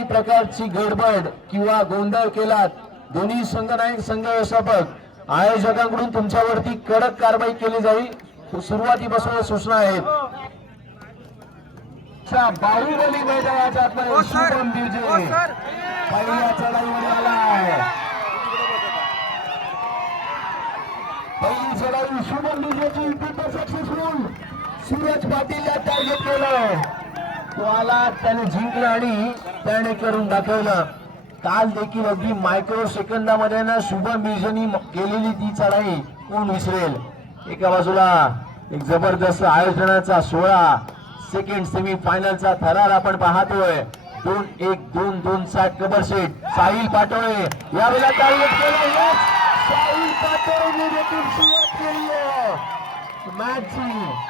कोणत्याही प्रकारची गडबड किंवा गोंधळ केलात दोन्ही संघ नायक संघ व्यवस्थापक आयोजकांकडून तुमच्यावरती कडक कारवाई केली जाईल सुरुवातीपासून सूचना आहेत. बाहुबली मैदानाच्या आतमध्ये शुभम बिर्जे पहिल्या चढाईवर आलाय. पहिली चढाई शुभम बिर्जेची सक्सेसफुल. सूरज पाटीलला टार्गेट केलं, तो आला, त्याने जिंकलं आणि त्याने करून दाखवलं. काल देखील अगदी मायक्रो सेकंदामध्ये ना शुभम बिर्जेनी केलेली ती चढाई कोण विसरेल. एका बाजूला एक जबरदस्त आयोजनाचा सोहळा, सेकंड सेमी फायनलचा थरार आपण पाहतोय. 2-1-2-2-60 कबर सेट. साहिल पाटोळे यावेळेला टार्गेट केलं. साहिल पाटोळेने देखील सुरुवात केली आहे मॅचची.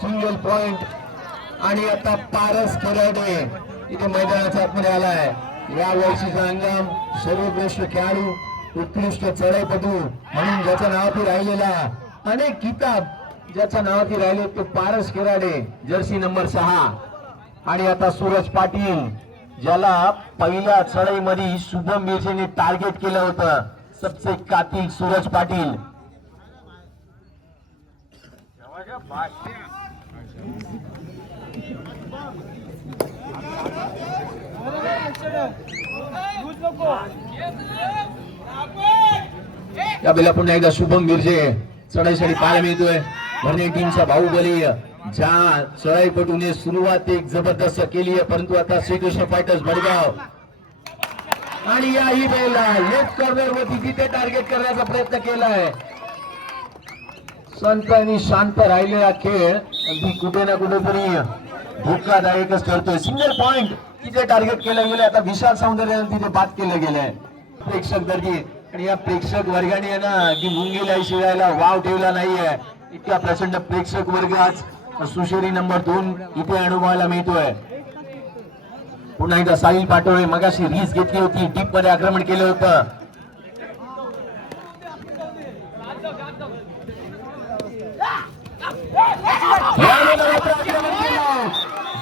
सिंगल पॉइंट आणि आता पारस खराडे इथे मैदानाच्या आतमध्ये आलाय. या वर्षीचा अंगम सर्वोत्कृष्ट खेळाडू, उत्कृष्ट चढाईपटू म्हणून ज्याच्या नावाती राहिलेला अनेक किताब ज्याच्या नावाती राहिले तो पारस खराडे, जर्सी नंबर 6. आणि आता सूरज पाटील ज्याला पहिल्या चढाईमध्ये शुभम बिर्जेने टार्गेट केलं होतं. सबसे कातिल सूरज पाटील. यावेळेला पुन्हा एकदा शुभम बिर्जे चढाईसाठी पाहायला मिळतोय. भरणे टीमचा बाहुबली ज्या चढाईपटूने सुरुवात एक जबरदस्त केली आहे, परंतु आता श्रीकृष्ण फायटर्स भडगाव आणि याही वेळेला लेफ्ट कॉर्नर वरती तिथे टार्गेट करण्याचा प्रयत्न केलाय. संत आणि शांत राहिलेला खेळ अगदी कुठे ना कुठेतरी धोकादायकच ठरतोय. सिंगल पॉइंट तिथे टार्गेट केलं गेलं. आता विशाल सौंदर्याने तिथे बाद केलं गेलंय. प्रेक्षक दर्दी आणि या प्रेक्षक वर्गाने ना की मुंगीला शिवायला वाव ठेवला नाहीये. इतका प्रचंड प्रेक्षक वर्ग आज सुशेरी नंबर 2 इथे अनुभवायला मिळतोय. पुन्हा एकदा साहिल पाटोळे मगाशी रीस घेतली होती, डीप मध्ये आक्रमण केलं होतं.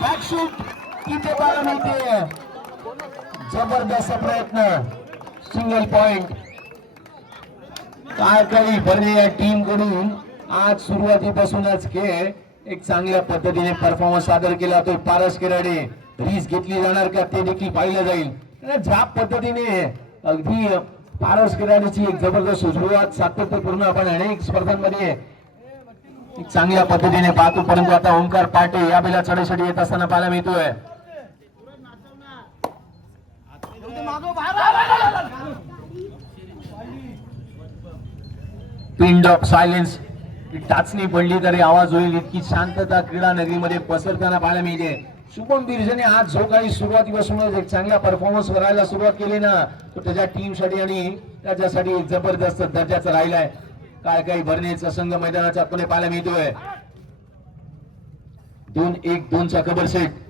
बॅकशूट तिथे पाहायला मिळते. जबरदस्त प्रयत्न. Single point. काय काही भरणे या टीम कडून आज सुरुवातीपासूनच खेळ एक चांगल्या पद्धतीने परफॉर्मन्स सादर केला जातोय. पारस खराडे रीस घेतली जाणार का ते देखील पाहिलं जाईल. ज्या पद्धतीने अगदी पारस खराडेची एक जबरदस्त सुरुवात सातत्यपूर्ण आपण अनेक स्पर्धांमध्ये चांगल्या पद्धतीने पाहतो, परंतु आता ओंकार पाटे या बेला चढाईसाठी येत असताना पाहायला मिळतोय. Pin of silence. टाचणी पडली तरी आवाज होईल इतकी शांतता क्रीडा नगरीमध्ये पसरताना पाहायला मिळते. शुभम बिर्जेने आज जो काही सुरुवातीपासूनच एक चांगला परफॉर्मन्स करायला सुरुवात केली ना, तो त्याच्या टीमसाठी आणि त्याच्यासाठी एक जबरदस्त दर्जाचा राहिलाय. काय काही भरणेचा संघ मैदानाच्या आतमध्ये पाहायला मिळतोय. 2-1-2 कबर सेट.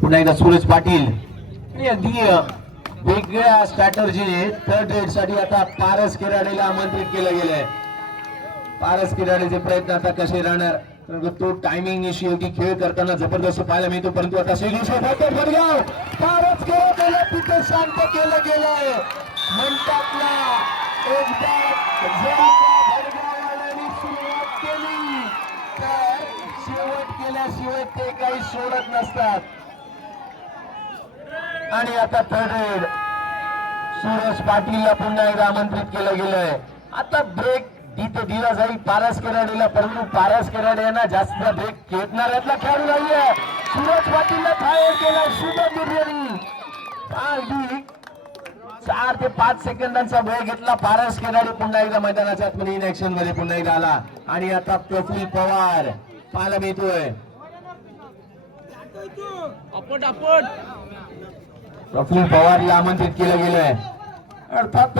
पुन्हा एकदा सूरज पाटील अगदी वेगळ्या स्ट्रॅटर्जीने थर्ड रेड साठी आता पारस खराडेला आमंत्रित केलं गेलंय. पारस खराडेचे प्रयत्न आता कसे राहणार, तो टायमिंग योग्य खेळ करताना जबरदस्त पाहायला मिळतो, परंतु आता भडगाव पारस खराडेला तिथे शांत केलं गेलंय. म्हणतात ना एकदा सुरुवात केली तर शेवट केल्याशिवाय ते काही सोडत नसतात. आणि आता थर्ड रेड सूरज पाटीलला पुन्हा एकदा आमंत्रित केलं गेलंय. आता ब्रेक तिथे दिला जाईल पारस खराडेला, परंतु पारस खराडे यांना जास्त ब्रेक खेळणाऱ्यातला खेळाडू नाहीये. सूरज पाटीलला फायर केला शुभम बिर्जेनी. अगदी 4 ते 5 सेकंदांचा वेळ घेतला. पारस खराडे पुन्हा एकदा मैदानाच्या आतमध्ये इन ऍक्शन मध्ये पुन्हा एकदा आला. आणि आता प्रफुल्ल पवार पाहायला मिळतोय. प्रफुल्ल पवारला आमंत्रित केलं गेलंय. अर्थात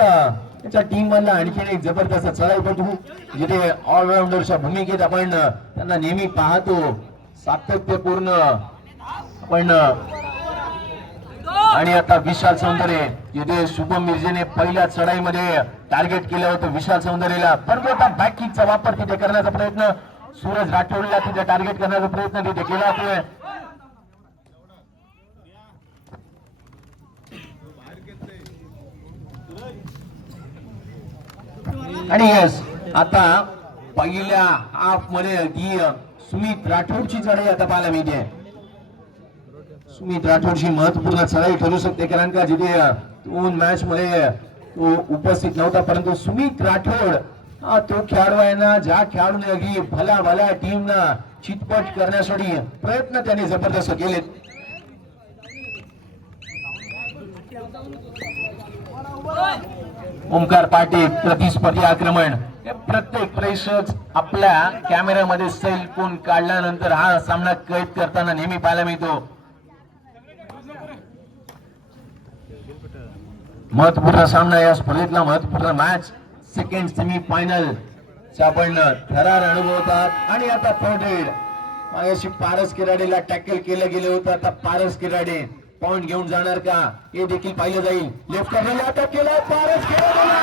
त्याच्या टीम मधला आणखी एक जबरदस्त चढाईपटू जिथे ऑलराऊंडरच्या भूमिकेत आपण त्यांना नेहमी पाहतो. सातत्यपूर्ण आपण आणि आता विशाल सौंदर्य तिथे शुभम मिर्जेने पहिल्या चढाईमध्ये टार्गेट केलं होतं विशाल सौंदर्यला, परंतु आता बॅक किकचा वापर तिथे करण्याचा प्रयत्न सूरज राठोडला तिथे टार्गेट करण्याचा प्रयत्न तिथे केला जातोय. आणि यस आता पहिल्या हाफ मध्ये ती सुमित राठोडची चढाई आता पाहायला मिळते. सुमित राठोडची महत्वपूर्ण चढाई ठरू शकते, कारण का जिथे 2 मॅच मध्ये तो उपस्थित नव्हता, परंतु सुमित राठोड हा तो खेळाडू आहे ना, ज्या खेळाडूने अगदी भल्या भल्या टीमना चितपट करण्यासाठी प्रयत्न त्याने जबरदस्त केलेत. ओमकार पाटील प्रतिस्पर्धी आक्रमण. प्रत्येक प्रेक्षक आपल्या कॅमेऱ्यामध्ये सेल फोन काढल्यानंतर हा सामना कैद करताना नेहमी पाहायला मिळतो. महत्वपूर्ण सामना, या स्पर्धेतला महत्वपूर्ण मॅच, सेकंड सेमी फायनल आपण थरार अनुभवतात. आणि आता थर्ड रेड मायाशी पारस किराडेला टॅकल केलं गेलं होतं, आता पारस किराडे पॉइंट घेऊन जाणार का हे देखील पाहिलं जाईल. लेफ्ट कॉर्नरला अटॅक केला पारस किराडेला,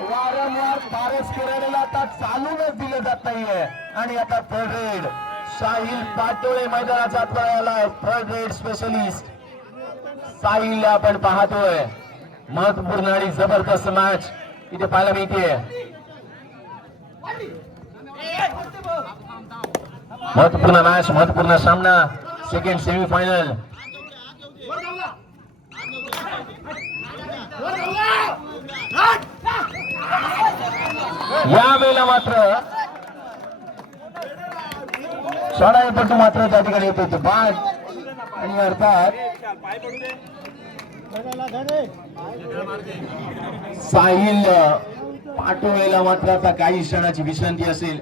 वारंवार पारस किराडेला आता चालूनच दिलं जात नाहीये. आणि आता थर्ड रेड साहिल पाटोळे मैदानाचा आतमध्ये आलाय, थर्ड रेड स्पेशलिस्ट साहिलला आपण पाहतोय. महत्वपूर्ण आणि जबरदस्त मॅच इथे पाहायला मिळते. महत्वपूर्ण मॅच, महत्वपूर्ण सामना, सेकंड सेमी फायनल. यावेळेला मात्र चढाईपटू मात्र त्या ठिकाणी येतो बाद. आणि अर्थात साहिल पाटोळेला मात्र आता काही क्षणाची विश्रांती असेल.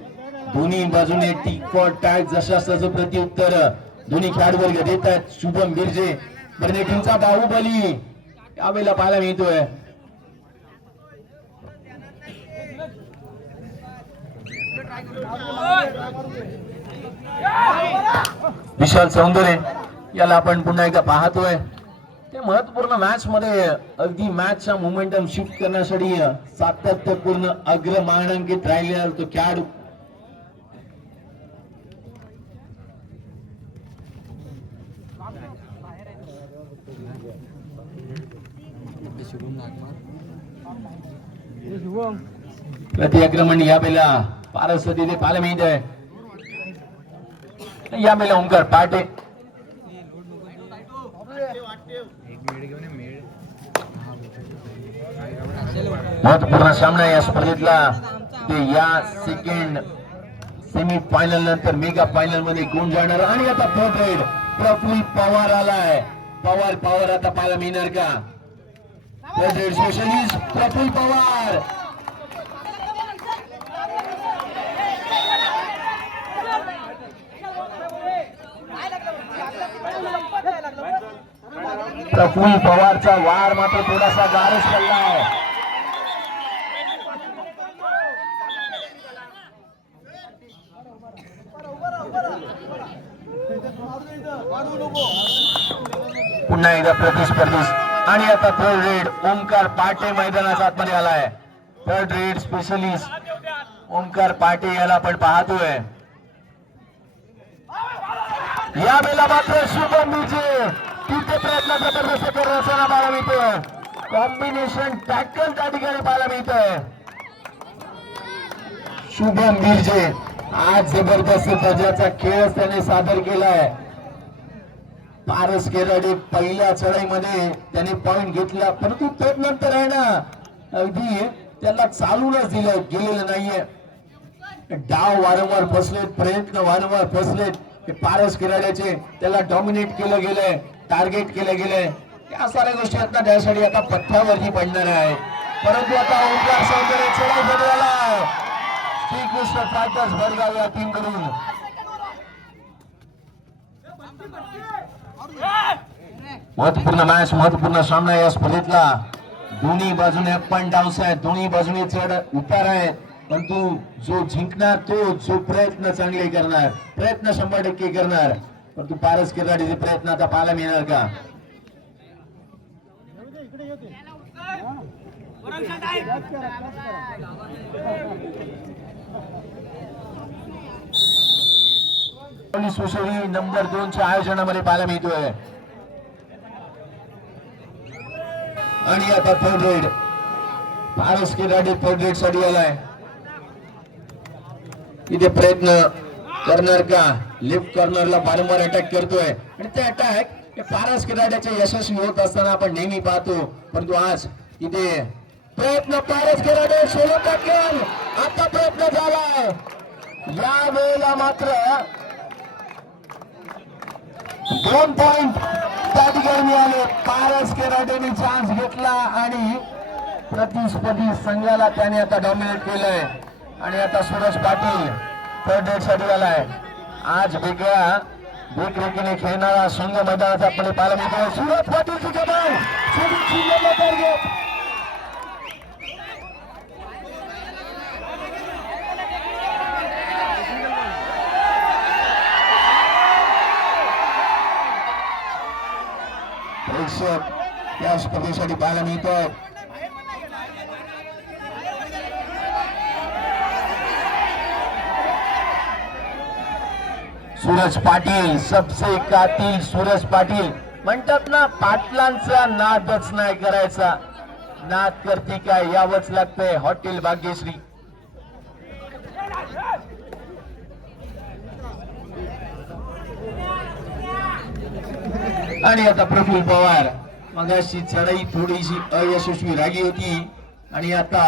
दोन्ही बाजूने टिकॉट टॅग जशाचं प्रत्युत्तर दोन्ही खेळाडूवर्ग देत आहेत. शुभम बिर्जे बर्ने टीमचा बाहुबली यावेळेला पाहायला मिळतोय. विशाल सौंदर्य याला आपण पुन्हा एकदा पाहतोय. ते महत्वपूर्ण मॅच मध्ये अगदी मॅचचा मोमेंटम शिफ्ट करण्यासाठी सातत्यपूर्ण अग्रमानांकित राहिलेला तो खेळाडू. प्रतिआक्रमण यावेळेला पारस तिथे पाहायला मिळत आहे. यावेळेला ओंकार पाटे महत्वपूर्ण सामना या स्पर्धेतला. ते या सेकंड सेमी फायनल नंतर मेगा फायनल मध्ये कोण जाणार. आणि आता थर्ड रेड प्रफुल्ल पवार आलाय. पवार आता पाहायला मिळणार का. Third raid specialist Praful Pawar. Praful पवारचा वार मात्र थोडासा गारच पडला आहे. पुन्हा एकदा प्रतिस्पर्धी. आणि आता थर्ड रेड ओमकार पाटे मैदानाच्या आतमध्ये आलाय. थर्ड रेड स्पेशलिस्ट ओमकार पाटे याला आपण पाहतोय. यावेळेला मात्र शुभम बिर्जे तिथे प्रयत्न जबरदस्त करण्याचा पाहायला मिळतोय. कॉम्बिनेशन टॅकल त्या ठिकाणी पाहायला मिळतोय. शुभम बिर्जे आज जबरदस्त दर्जाचा खेळ त्याने सादर केलाय. पारस केराडे पहिल्या चढाईमध्ये त्याने पॉइंट घेतला, परंतु त्यानंतर आहे ना अगदी त्याला चालूनच दिलं गेलेलं नाहीये. डाव वारंवार फसलेत, प्रयत्न वारंवार फसलेत. पारस किराड्याचे त्याला डॉमिनेट केलं गेलंय, टार्गेट केलं गेलंय. या साऱ्या गोष्टी आता त्यासाठी आता पथ्यावरती पडणार आहे. परंतु आता ओंकार सौंदर्य चढाई बनवायला श्रीकृष्ण फायटर्स भरगाव या टीम कडून महत्वपूर्ण मॅच, महत्वपूर्ण सामना या स्पर्धेतला. दोन्ही बाजूने अप अँड डाऊन्स आहेत, दोन्ही बाजूने चढ उतार आहेत. परंतु जो जिंकणार तो जो प्रयत्न चांगले करणार, प्रयत्न 100% करणार. परंतु पारस किराडीचे प्रयत्न आता पाहायला मिळणार का? सोशरी नंबर 2 च्या आयोजनामध्ये पाहायला मिळतोय. आणि आता third raid Paras Kiradi third raid साठी आलाय. इथे प्रयत्न करणार का? लेफ्ट कॉर्नरला वारंवार अटॅक करतोय आणि ते अटॅक पारस किराड्याचे यशस्वी होत असताना आपण नेहमी पाहतो. परंतु आज इथे प्रयत्न पारस किराडे सोडून टाकेल. आता प्रयत्न झालाय. या वेळेला मात्र 2 पॉइंट त्या ठिकाणी मिळाले. पारस किराडेने चान्स घेतला आणि प्रतिस्पर्धी संघाला त्याने आता डॉमिनेट केलंय. आणि आता सूरज पाटील थर्ड रेड साठी आलाय. आज वेगळ्या देखरेखीने खेळणारा संघ मैदानात आपण पाहायला मिळतोय. सूरज पाटील टार्गेट. प्रेक्षक या स्पर्धेसाठी पाहायला मिळतोय. सूरज पाटील सबसे कातिल. सूरज पाटील म्हणतात ना, पाटलांचा नादच नाही करायचा. नाद करती काय यावंच लागतंय. हॉटेल भाग्यश्री आणि आता प्रफुल्ल पवार. मगाशी चढाई थोडीशी अयशस्वी राहिली होती आणि आता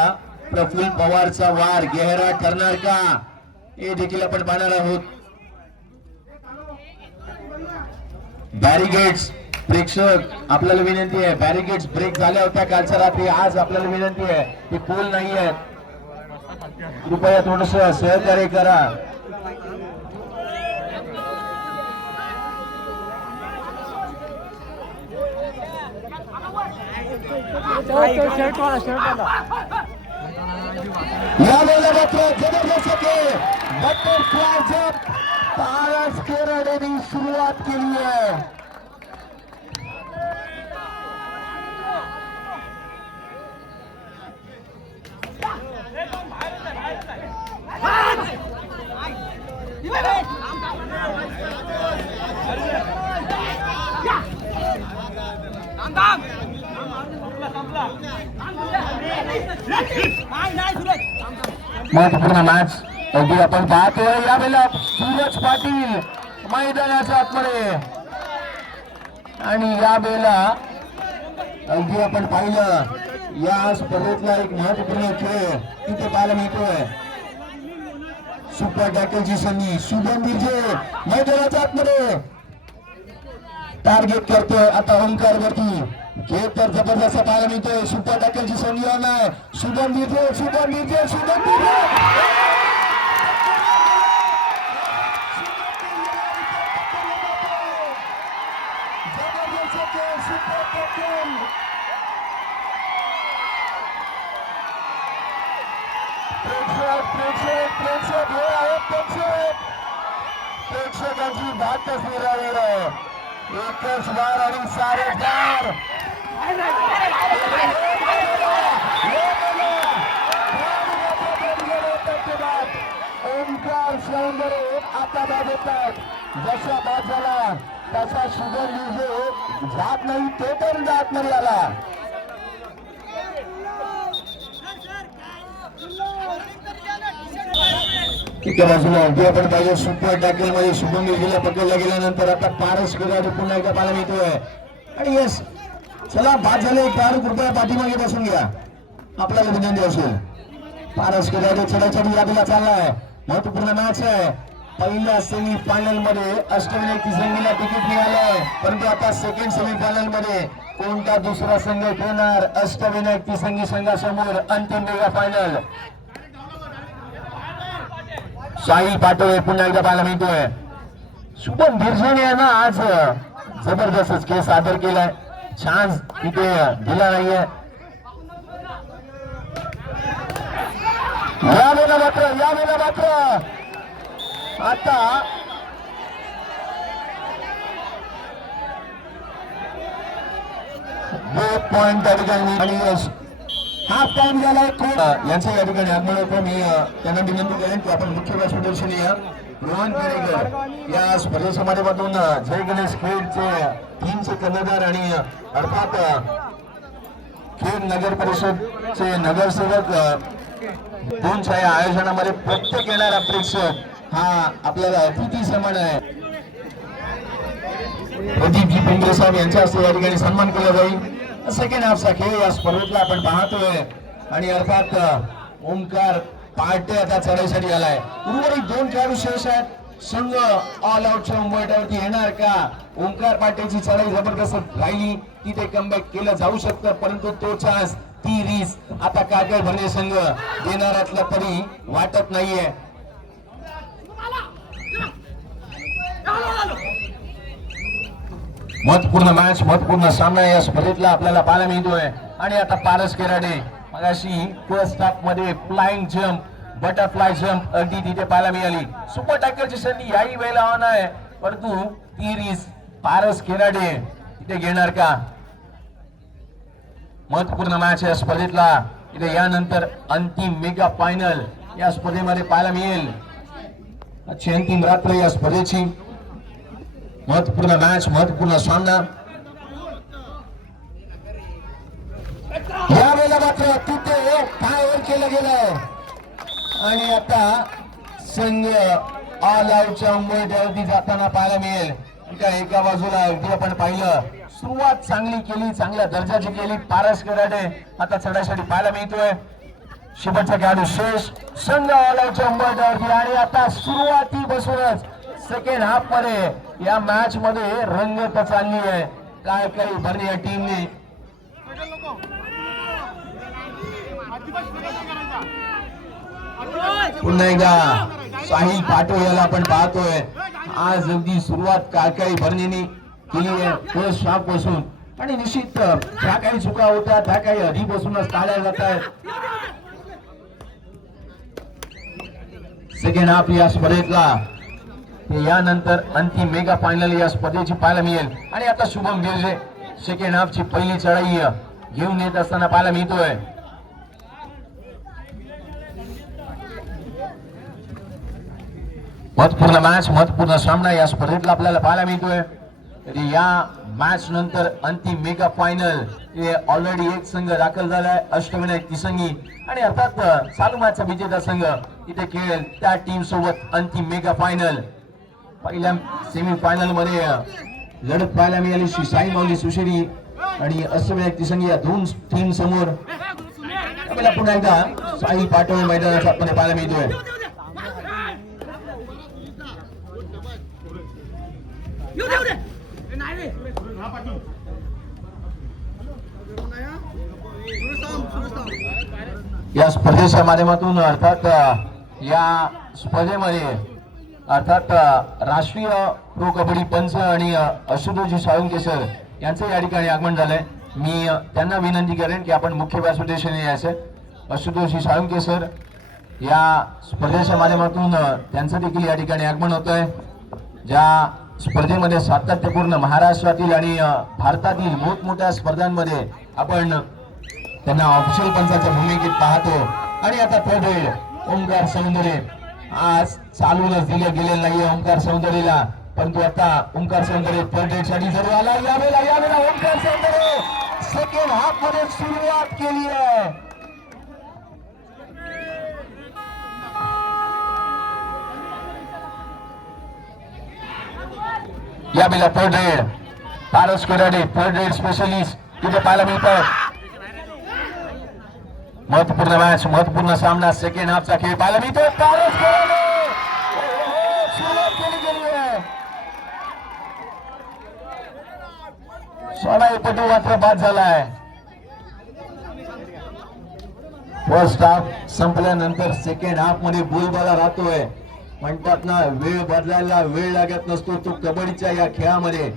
प्रफुल्ल पवारचा वार गहरा ठरणार का हे देखील आपण पाहणार आहोत. बॅरिगेट्स प्रेक्षक आपल्याला विनंती आहे, बॅरिगेट्स ब्रेक झाल्या होत्या कालच्या रात्री. आज आपल्याला विनंती आहे की पोल नाही आहेत, कृपया थोडस सहकार्य करा. यावेळेला मात्र जबरदस्त बटरफ्लाय जंप पारस किराडेने सुरुवात केली आहे. महत्वपूर्ण मॅच अगदी आपण पाहतोय. यावेळेला सूरज पाटील मैदानाच्या आतमध्ये आणि यावेळेला अगदी आपण पाहिलं या स्पर्धेतला एक महत्वपूर्ण खेळ तिथे पाहायला मिळतोय. सुपर टॅकलची संधी. शुभम विजय मैदानाच्या आतमध्ये टार्गेट करतोय. आता ओंकार वरती खेळ तर जबरदस्त पाहायला मिळतोय. सुपर टॅकलची संधी होणार. शुभम विजय, शुभम विजय, शुभम विजय. प्रेक्षकांची बातच निराळी आहे. एकच बार आणि सारे बार. ओंकार सौंदर्य आता बाद येतात. जसा बाद झाला तसा शुभम विजय जात नाही, तो पण जात नाही आला. ठीक आहे बाजूला आपण पाहिजे. सुपर टॅकल मध्ये शुभम विजयला पकडला गेल्यानंतर आता पारस किराडे पुन्हा एकदा पाहायला मिळतोय. आणि यस चला बाद झाले. एक कृपया पाठीमागे बसून घ्या, आपल्याला विनंती असेल. पारस किराडे चढाचढी यादीला चाललाय. महत्वपूर्ण मॅच आहे. पहिल्या सेमी फायनल मध्ये अष्टविनायक संघाला तिकीट मिळालंय. परंतु आता सेकंड सेमी फायनल मध्ये कोणता दुसरा संघ खेळणार? अष्टविनायक संघी संघासमोर अंतिम मेगा फायनल. साहिल पाटोळे पुन्हा एकदा पाहायला मिळतोय. शुभम बिरजणे यांना आज जबरदस्त खेळ सादर केलाय. चान्स तिथे दिला नाहीये. यावेळेला यावेळेला मात्र आता पॉइंट त्या ठिकाणी आणि हाफ टाइम झालाय यांचं या ठिकाणी आगमन होतं. मी त्यांना विनंती करेन की आपण मुख्य व्यासपीठावर या रोहन पेरेकर या स्पर्धेच्या माध्यमातून जय गणेश खेडचे टीमचे कर्णधार आणि अर्थात खेड नगर परिषदचे नगरसेवक दोनच्या या आयोजनामध्ये प्रत्येक येणारा प्रेक्षक हा आपल्याला अतिथी समान आहे. प्रदीपजी पिंगळे साहेब यांच्या हस्ते या ठिकाणी सन्मान केला जाईल. सेकंड हाफचा खेळ या स्पर्धेतला आपण पाहतोय आणि अर्थात ओमकार पार्टे आता चढाईसाठी आलाय. उर्वरित 2 खेळाडू शेष आहेत. संघ ऑल आउटच्या उंबरठ्यावरती येणार का? ओमकार पार्टेची चढाई जबरदस्त राहिली तिथे कमबॅक केलं जाऊ शकतं परंतु तो चान्स ती रिस्क आता कागड भरणे संघ देणारातला तरी वाटत नाहीये. महत्वपूर्ण मॅच महत्वपूर्ण सामना या स्पर्धेतला आपल्याला पाहायला मिळतोय. आणि आता पारस केराडे मगाशी फर्स्ट हाफ मध्ये फ्लाइंग जम्प बटरफ्लाय जम्प अगदी तिथे पाहायला मिळाली. सुपर टॅकलची संधी याही वेळेला ऑन आहे परंतु ती रिस्क पारस केराडे तिथे घेणार का? महत्वपूर्ण मॅच या स्पर्धेतला इथे यानंतर अंतिम मेगा फायनल या स्पर्धेमध्ये पाहायला मिळेल. आजची अंतिम रात्र या स्पर्धेची महत्वपूर्ण मॅच महत्वपूर्ण सामना. यावेळेला मात्र तिथे पायावर केलं गेलं आणि आता संघ ऑल आउटच्या उंबरठ्यावरती जाताना पाहायला मिळेल. एका बाजूला अगदी आपण पाहिलं सुरुवात चांगली केली चांगल्या दर्जाची केली पारस कराडे आता चढाईसाठी पाहायला मिळतोय. शेवटचा खेळाडू शेष संघ ऑल आउटच्या उंबरठ्यावरती आणि आता सुरुवातीपासूनच सेकंड हाफ मध्ये या मॅच मध्ये रंगत चालली आहे. काय काही भरणे या टीमने पुन्हा एकदा साहिल पाटो याला आपण पाहतोय. आज अगदी सुरुवात काळकाळी भरणीने केली आहे फर्स्ट हाफ पासून आणि निश्चित ज्या काही चुका होत्या त्या काही आधीपासूनच टाळल्या जात आहेत. सेकंड हाफ या स्पर्धेतला यानंतर अंतिम मेगा फायनल या स्पर्धेची पाहायला मिळेल. आणि आता शुभम गिरजे सेकंड हाफची पहिली चढाई घेऊन येत असताना पाहायला मिळतोय. महत्वपूर्ण मॅच महत्वपूर्ण सामना या स्पर्धेतला आपल्याला पाहायला मिळतोय. या मॅच नंतर अंतिम मेगा फायनल हे ऑलरेडी एक संघ दाखल झालाय अष्टविनायक तिसंगी आणि अर्थात चालू मॅचचा विजेता संघ इथे खेळेल त्या टीम सोबत अंतिम मेगा फायनल. पहिल्या सेमी फायनल मध्ये लढत पाहायला मिळाली श्री साई माऊली सुशेरी आणि अष्टविनायक तिसंगी या दोन टीम समोर आपल्याला पुन्हा एकदा साई पाटोळे मैदानात आपण पाहायला मिळतोय. या स्पर्धेच्या माध्यमातून अर्थात या स्पर्धेमध्ये अर्थात राष्ट्रीय प्रो कबड्डी पंच आणि आशुतोषजी साळुंके सर यांचं या ठिकाणी आगमन झालंय. मी त्यांना विनंती करेन की आपण मुख्य व्यासपीठावर यायचं. आशुतोषजी साळुंके सर या स्पर्धेच्या माध्यमातून त्यांचं देखील या ठिकाणी आगमन होत आहे. ज्या स्पर्धेमध्ये सातत्यपूर्ण महाराष्ट्रातील आणि भारतातील मोठमोठ्या स्पर्धांमध्ये आपण त्यांना ऑफिशियल पंचाच्या भूमिकेत पाहतो. आणि आता थर्ड ओमकार सौंदर्य आज चालूनच दिले गेलेलं नाहीये ओमकार सौंदर्यला परंतु आता ओमकार सौंदर्य थर्ड साठी जरूर आला. यावेळेला ओमकार सौंदर्य सेकंड हाफ मध्ये सुरुवात केली आहे. यावेळेला third raid Paras Korade third raid specialist तिथे पाहायला मिळतात. महत्वपूर्ण मॅच महत्वपूर्ण सामना सेकंड हाफचा खेळ पाहायला मिळतो. पारस कोराडे सुरुवात केली गेली आहे. सोनाईपटू मात्र बाद झालाय. फर्स्ट हाफ संपल्यानंतर सेकंड हाफ मध्ये बोलबाला राहतोय. म्हणतात ना वेळ बदलायला वेळ लागत नसतो तो कबड्डीच्या या खेळामध्ये.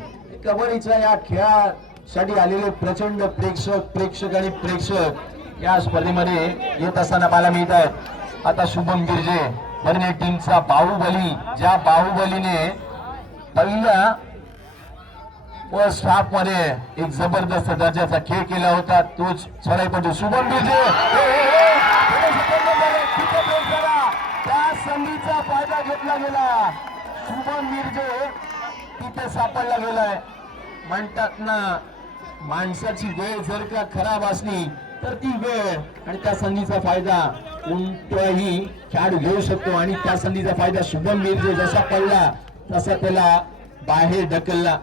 कबड्डीच्या या खेळासाठी आलेले प्रचंड प्रेक्षक आणि प्रेक्षक या स्पर्धेमध्ये येत असताना पाहायला मिळत आहेत. आता शुभम गिरजे बर्ने टीमचा बाहुबली, ज्या बाहुबलीने पहिल्या व स्टाफ मध्ये एक जबरदस्त दर्जाचा खेळ केला होता, तोच चढाईपटू शुभम गिरजे. त्या संधीचा फायदा घेतला गेला. शुभम गिरजे तिथे सापडला गेलाय. म्हणतात ना, माणसाची वेळ जर का खराब असली तर ती वेळ आणि त्या संधीचा फायदा कोणताही खेळाडू घेऊ शकतो. आणि त्या संधीचा फायदा शुभम गिरजे जसा पडला तसा त्याला बाहेर ढकलला.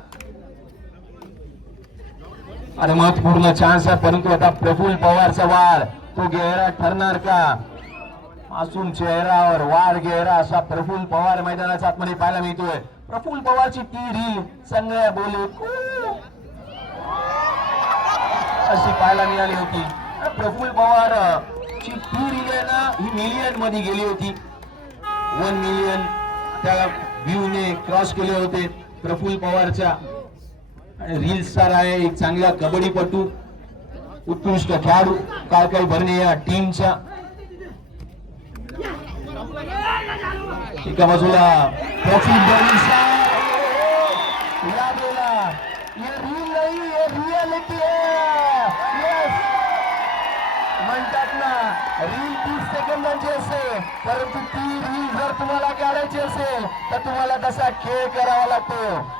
अरे महत्वपूर्ण चान्स आहे, परंतु आता प्रफुल्ल पवारचा वार तो गहरा ठरणार का? मासूम चेहऱ्यावर वार गहरा असा प्रफुल्ल पवार मैदानाच्या आतमध्ये पाहायला मिळतोय. प्रफुल्ल पवारची ती रील संगळ्या बोले अशी पाहायला मिळाली होती. प्रफुल्ल पवार ची ती रील आहे ना, ही मिलियन मध्ये गेली होती. 1 मिलियन त्या व्ह्यूने क्रॉस केले होते प्रफुल्ल पवारच्या. रील स्टार आहे, एक चांगला कबड्डीपटू, उत्कृष्ट खेळाडू काळकाई भरणे या टीमच्या. एका बाजूला म्हणतात ना, रील 30 सेकंदांची असते, परंतु ती रील जर तुम्हाला काढायची असेल तर तुम्हाला तसा खेळ करावा लागतो.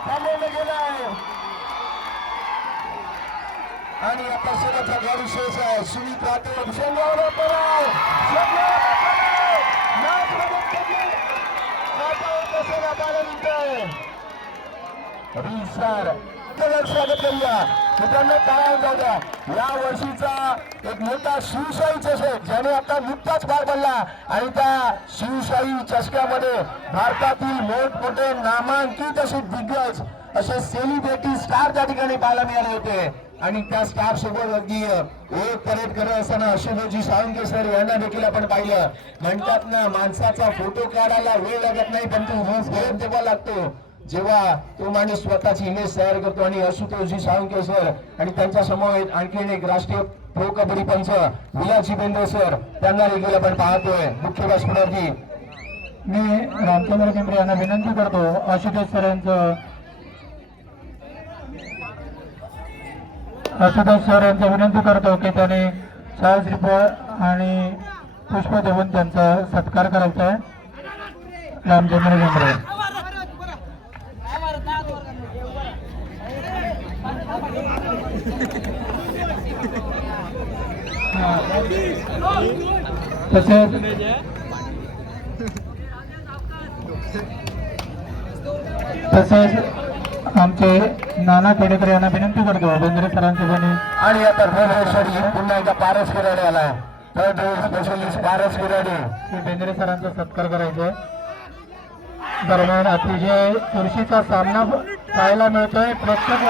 थांबवलं गेलाय आणि आता शेवटचा गाडी शेष आहे. सुमित राठोड शेंगावला पराव स्वागत करूया मित्रांनो. काय जाऊ द्या, या वर्षीचा एक मोठा शिवशाही चषक ज्याने आता नुकताच पार पडला आणि त्या शिवशाही चषकामध्ये भारतातील मोठमोठे नामांकित असे दिग्गज असे सेलिब्रिटी स्टार त्या ठिकाणी पाहायला मिळाले होते. आणि त्या स्टार सोबत अगदी एक परेड करत असताना अशोकजी साळुंके सर यांना देखील आपण पाहिलं. म्हणतात ना, माणसाचा फोटो काढायला वेळ लागत नाही, पण तो वेळ तेव्हा लागतो जेव्हा तो माणूस स्वतःची इमेज तयार करतो. आणि आशुतोषजी साळुंके सर आणि त्यांच्या समोर आणखी एक राष्ट्रीय प्रो कबड्डी पंच विलास जितेंद्र सर, त्यांना देखील आपण पाहतोय मुख्य व्यासपीठावरती. मी रामचंद्र केंद्रे यांना विनंती करतो, आशुतोष सर यांचं विनंती करतो की त्याने छायाचित्र आणि पुष्प देऊन त्यांचा सत्कार करायचा आहे. रामचंद्र केंद्रे. तसेच आमचे नाना केडेकर यांना विनंती करतो बेंद्रे सरांचे कोणी. आणि आता पुन्हा एकदा पारस गिराडे आलाय. Third raid specialist Paras Girade. Bendre सरांचा सत्कार करायचा आहे. दरम्यान अतिशय चुरशीचा सामना पाहायला मिळतोय. प्रेक्षक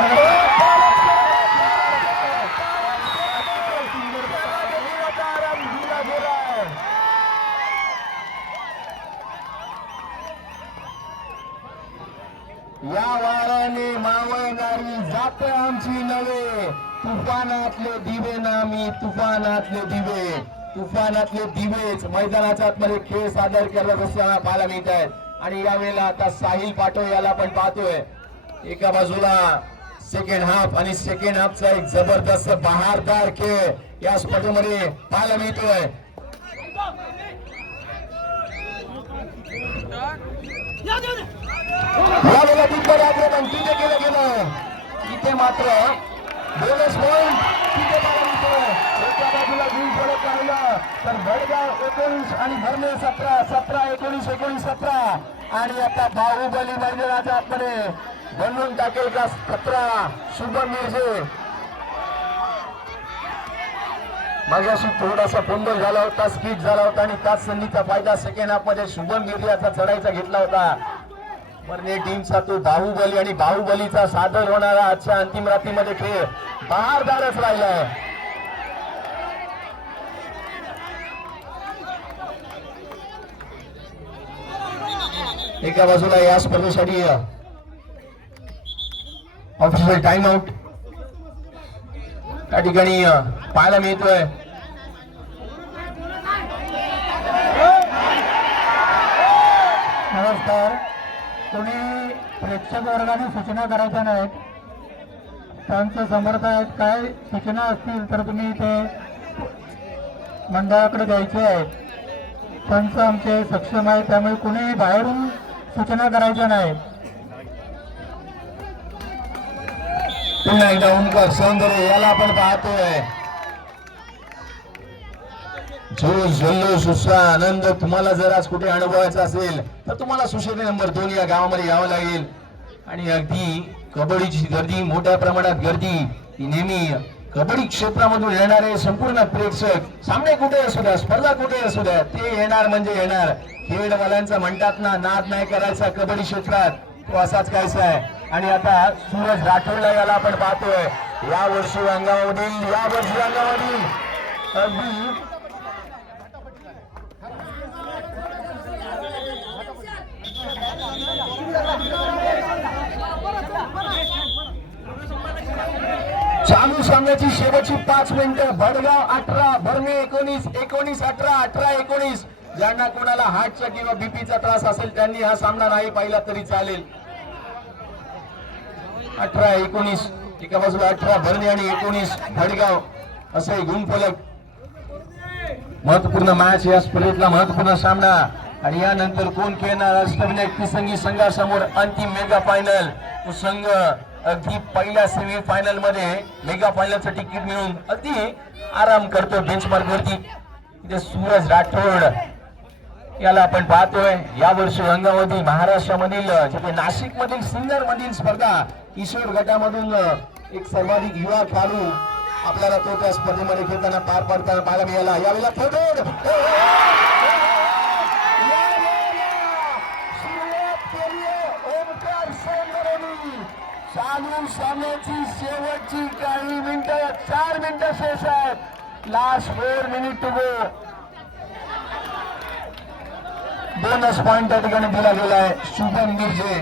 या वाराने मावळणारी जात आमची नवे, तुफानातले दिवे नामी तुफानातले दिवे. तुफानातले दिवेच मैदानाच्या आतमध्ये खेळ सादर करत असताना पाहायला मिळत आहेत. आणि यावेळेला आता साहिल पाटो याला आपण पाहतोय. एका बाजूला सेकंड हाफ आणि सेकंड हाफचा एक जबरदस्त बहारदार खेळ या स्पर्धेमध्ये पाहायला मिळतोय. यावेळेला तिथे आक्रमण तिथे केलं गेलं. इथे मात्र बोनस पॉइंट तिथे पाहायला मिळतोय. एका बाजूला 20 फलक राहिलं तर भडगाव 19 आणि भरणे 17, 17 19 19 17. आणि आता बाहुबली मैदानाच्या आतमध्ये बनवून टाकेल का 17 शुभम गिरजे. माझ्याशी थोडासा गोंधळ झाला होता, स्किट झाला होता आणि त्याच संधीचा फायदा सेकंड हाफ मध्ये शुभम गिरजेचा चढायचा घेतला होता. बर्ने टीमचा तो बाहुबली आणि बाहुबलीचा सादर होणारा आजच्या अंतिम रात्रीमध्ये खेळ बहारदारच राहिलाय. एका बाजूला या स्पर्धेसाठी ऑफिशियल टाइम आउट त्या ठिकाणी पाहायला मिळतोय. नमस्कार. कोणी प्रेक्षक वर्गाने सूचना करायच्या नाहीत. त्यांचं समर्थ आहेत. काय सूचना असतील तर तुम्ही ते मंडळाकडे द्यायचे आहेत. त्यांचं आमचे सक्षम आहे, त्यामुळे कुणी बाहेरून सूचना करायच्या नाहीत. पुन्हा एकदा ओंकार सौंदर्य याला आपण पाहतोय. जोश जल्लोष उत्साह आनंद तुम्हाला जर आज कुठे अनुभवायचा असेल तर तुम्हाला सुशेती नंबर 2 या गावामध्ये यावं लागेल. आणि अगदी कबड्डीची गर्दी, मोठ्या प्रमाणात गर्दी, ही नेहमी कबड्डी क्षेत्रामधून येणारे संपूर्ण प्रेक्षक सामने कुठे असू द्या, स्पर्धा कुठे असू द्या, ते येणार म्हणजे येणार. खेळवाल्यांचा म्हणतात ना, नाद नाही करायचा कबड्डी क्षेत्रात, तो असाच कायसा आहे. आणि आता सूरज राठोडला याला आपण पाहतोय. या वर्षी अंगामधील अगदी चालू सामन्याची शेवटची 5 मिनिटं. भडगाव 18, भरणे 19, 19 18, 18 19. ज्यांना कोणाला हार्टचा किंवा बीपीचा त्रास असेल त्यांनी हा सामना नाही पाहिला तरी चालेल. 18 19 एका बाजूला 18 भरणे आणि 19 भडगाव असे गुणफलक. महत्वपूर्ण मॅच, या स्पर्धेतला महत्वपूर्ण सामना. आणि यानंतर कोण खेळणार अष्टविनायक तिसंगी संघासमोर अंतिम मेगा फायनल. तो संघ अगदी पहिल्या सेमी फायनल मध्ये मेगा फायनलचं तिकीट मिळून अगदी आराम करतो बेंचमार्क वरती. इथे सूरज राठोड याला आपण पाहतोय. या वर्षी रंगामध्ये महाराष्ट्रामधील जिथे नाशिक मधील सिन्नर मधील स्पर्धा किशोर गटामधून एक सर्वाधिक युवा खेळाडू आपल्याला तो त्या स्पर्धेमध्ये खेळताना पार पडताना पाहायला मिळाला. यावेळेला थोडं चालू सामन्याची शेवटची काही मिनिटं, 4 मिनिटं शेष आहेत. Last 4 minute to go. Bonus point त्या ठिकाणी दिला गेला आहे. शुभम मिर्जे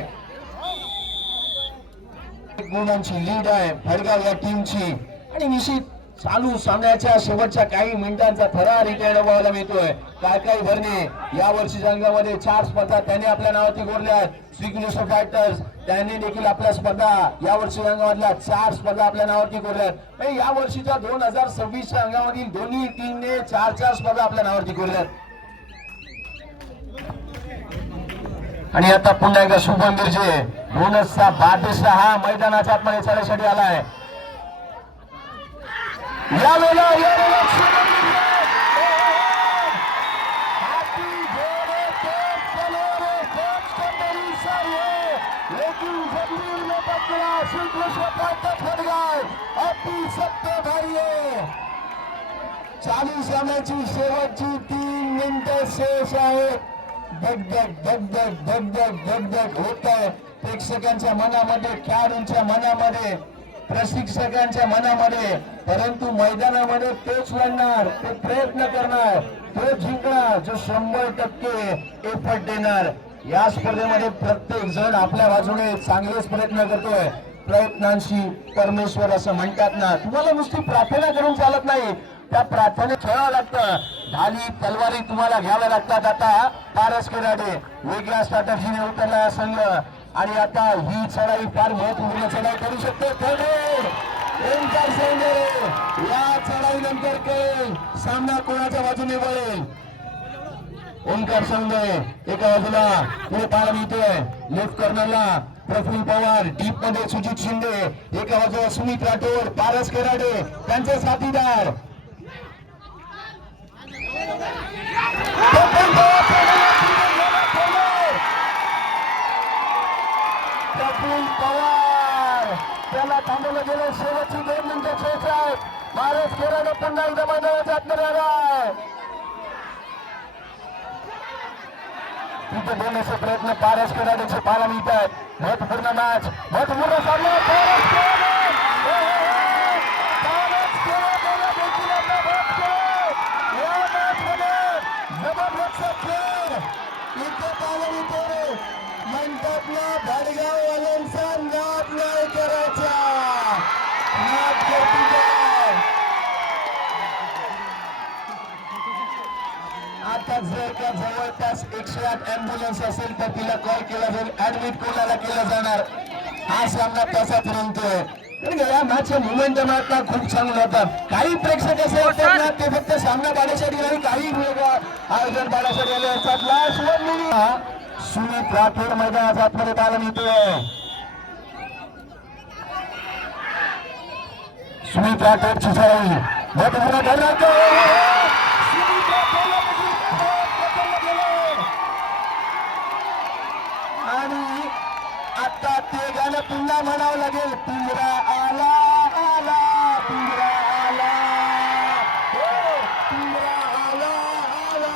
गुणांची लीड आहे भडगाव या टीमची. आणि निश्चित चालू सामन्याच्या शेवटच्या काही मिनिटांचा थरार इथे अनुभवायला मिळतोय. काय भरणे या वर्षीच्या अंगामध्ये 4 स्पर्धा त्यांनी आपल्या नावाची कोरल्यात. श्रीकृष्ण फायटर्स त्यांनी देखील आपल्या स्पर्धा या वर्षी अंगामधल्या 4 स्पर्धा आपल्या नावावरती कोरल्यात. या वर्षीच्या 2026च्या अंगामधील दोन्ही टीमने 4 स्पर्धा आपल्या नावावरती कोरल्यात. आणि आता पुन्हा एकदा शुभम मिर्जे बोनसचा बादशाह हा मैदानाच्या आतमध्ये चालण्यासाठी आलाय. यावेळेला चालू सामन्याची शेवटची 3 मिनिटं शेष आहेत. धगधग धगधग धगधग धगधग होत आहे प्रेक्षकांच्या मनामध्ये, खेळाडूंच्या मनामध्ये, प्रशिक्षकांच्या मनामध्ये. परंतु मैदानामध्ये तोच लढणार, तो प्रयत्न करणार, तो जिंकणार जो 100% एफर्ट देणार. या स्पर्धेमध्ये प्रत्येक जण आपल्या बाजूने चांगलेच प्रयत्न करतोय. प्रयत्नांशी परमेश्वर असं म्हणतात ना. तुम्हाला नुसती प्रार्थना करून चालत नाही, त्या प्रार्थनेत खेळावं लागतं. ढाली तलवारी तुम्हाला घ्याव्या लागतात. आता पारस केराडे वेगळ्या स्ट्रॅटर्जीने उतरला संघ. आणि आता ही चढाई फार महत्वपूर्ण चढाई करू शकते. या चढाईनंतर कळेल सामना कोणाच्या बाजूने वळेल. ओंकार सौंदर्य एका बाजूला पुढे पाहायला मिळतोय. लेफ्ट कॉर्नरला प्रफुल्ल पवार, डीप मध्ये सुजित शिंदे, एका बाजूला सुमित राठोड, पारस केराडे त्यांचे साथीदार. प्रफुल्ल पवार त्याला थांबवलं गेलं. शेवटची 2 मिनिटं शेष आहेत. पारस केराडे पुन्हा एकदा मैदानाच्या आतमध्ये आलाय. तिथे देण्याचे प्रयत्न पारस केराडेचे पाहायला मिळतात. महत्वपूर्ण मॅच, महत्वपूर्ण सामना. जबरदस्त खेळ इथे पाहायला मिळतो. म्हणतात ना भडगाववाल्यांचा नाद नाही करायचा. नाद करती काय जर का जवळपास 108 अँब्युलन्स असेल तर तिला कॉल केला जाईल, ऍडमिट कोणाला केलं जाणार. हा सामना तसाच रंगतोय. या मॅचच्या मुवमेंटम खूप चांगलं होतं. काही प्रेक्षक असे होतात ना, ते फक्त सामना पाहण्यासाठी नाही, काही वेगळं आयोजन पाहण्यासाठी आले असतात. लास्ट 1 मिनिट सुमित राठोड मैदानात आतमध्ये पाहायला मिळतोय. सुमित राठोडची सराई मोठमोठा धरला आणि आता ते गाणं पुन्हा म्हणावं लागेल. पिंजरा आला आला पिंजरा आला, पिंजरा आला आला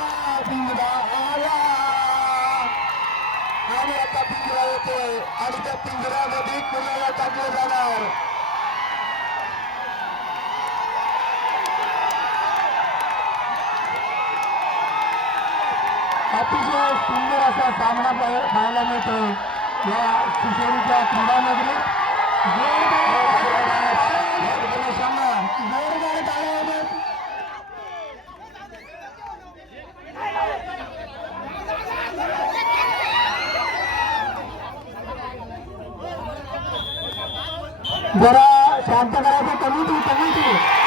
पिंजरा आला. आणि आता पिंजरा येतोय आणि त्या पिंजऱ्यामध्ये कुणाला टाकलं जाणार. अतिशय सुंदर असा सामना पाहायला मिळतोय या शिशोरीच्या क्रीडा नगरीत. जरा शांत करायचं कमिटी